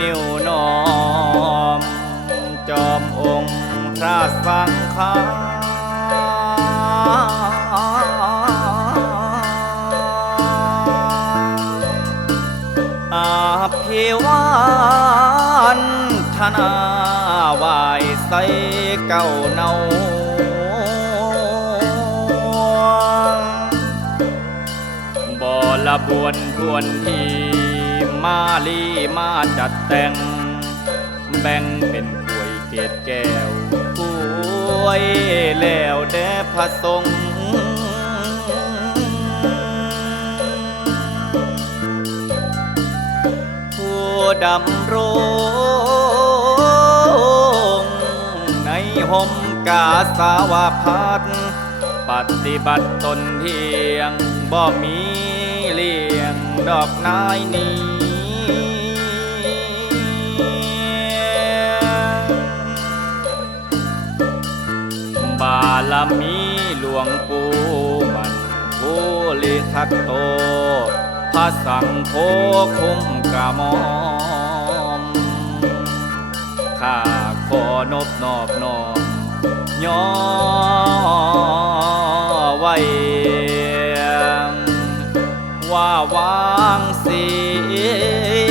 นิ้วน้อม จอมองค์พระสังฆาอาภิวันธนาวายใสเก้าเนาบ่ละบวนทวนที มาลีมาจัดแต่ง แบ่งเป็นกล้วยเกตแก้วกล้วยแล้วแด่พระสงฆ์ผู้ดำรงในห่มกาสาวพัดปฏิบัติตนเที่ยงบ่มีเลี่ยงดอกนายนี้ บารมีหลวงปู่มันผู้ลิทักโต พระสังโฆคุ้มกะมอมข้าขอนบนอบนอมย่อไว้าวางเสีย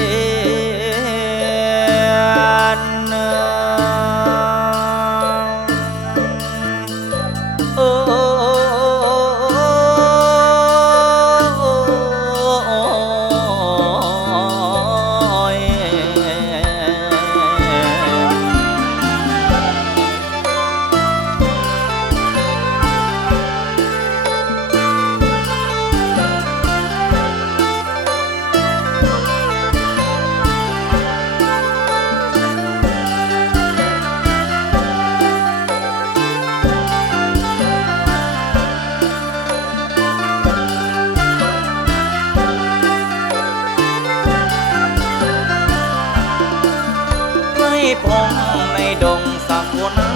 พงในดงสักวนา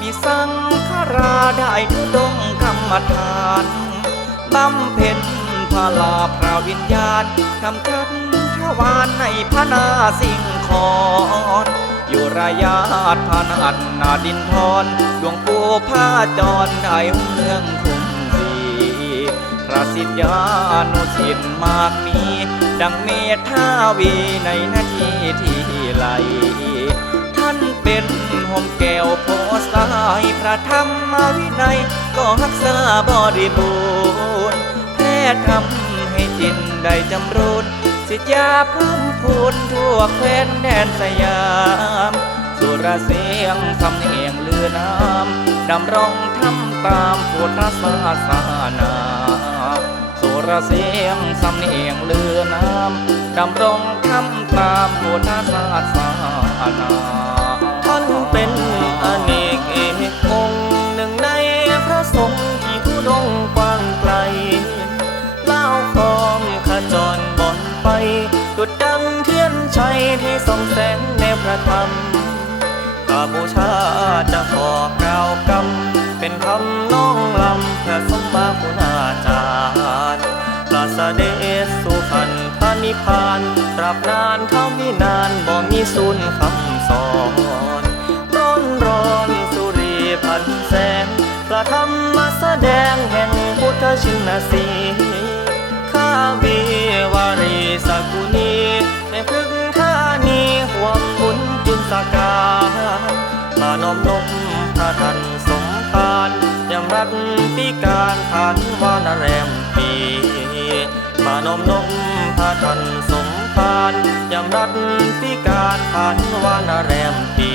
มีสังฆราได้ทุดงกรรมฐานบำเพ็ญพาลาพระวิญญาณทำทันทวานในพระนาสิ่งขอนอยู่ระยะพานัดนาดินทรหลวงปู่พาจรได้เมืองคุมศรีพระสิทธานุสิทธิ์มากมีดังเมธาวีในนาทีที่ไหล ท่านเป็นห่มแก้วโพสายพระธรรมวินัย ก็รักษาบริบูรณ์แทย์ทำให้จินได้จำรูนสิทธยาพิ่มพูนทั่วแคว้นแดนสยาม สุรเสียงสำเนียงเลือน้ำดำรงทำตามพุทธศาสนาสุรเสียงสำเนียงเลือน้ำดำรงทำตามพุทธศาสนา ดุดดังเทียนชัยที่ส่องแสงในพระธรรมข้าบูชาจะขอกล่าวกรรม เป็นคำน้องลำเพื่อสมมาคุณาจารย์พระเด็จสุขันธานิพานตราบนานเท่ามีนานบ่มีสูญคำสอน ร้อนร้อนสุรีพันแสงประธรรมมาแสดงแห่งพุทธชินสี วีวารีสกุณีในพึกท่านีห่วมบุญจุนสาการมาน้อมนบพระทันสมภารยำรัตติการผ่านวานแรมปีมาน้อมนบพระทันสมภารยำรัตติการผ่านวานแรมปี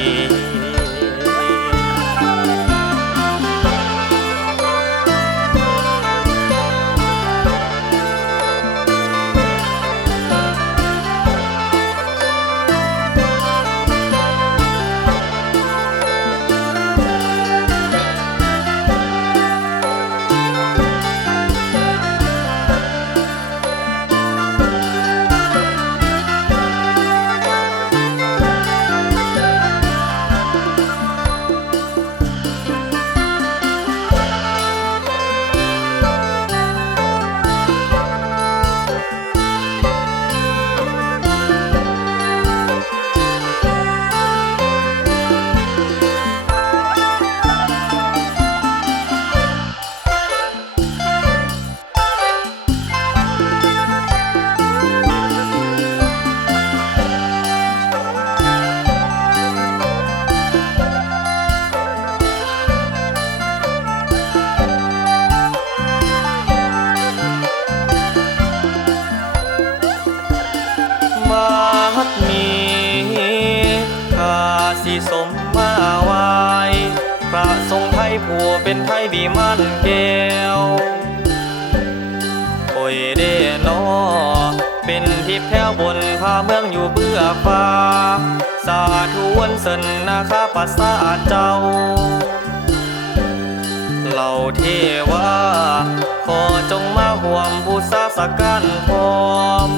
สมมาไว้พระทรงไทยผัวเป็นไทยดีมั่นแก้วโอ้ยเด้นอเป็นทิพย์แถวบนพาเมืองอยู่เบื้อฟ้า สาธุวนสนนาคาปัสสาเจ้า เหล่าเทวาขอจงมาห่วมบูชาสักันพร้อม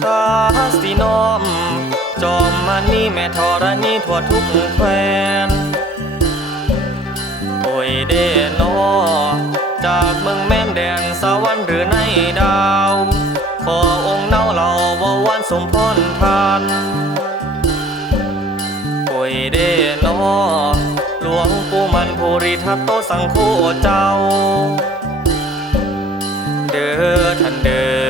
ข้าสิน้อม จอมมานี่แม่ทรณีทั่วทุกแควนโอ้ยเดนอจากเมืองแม่นแดนสวรรค์หรือในดาว ขอองค์เน่าเหล่าวาวันสมพรพานโอ้ยเดนอหลวงปู่มันภูริทัตโตสังโฆเจ้า เด้อท่านเด้อ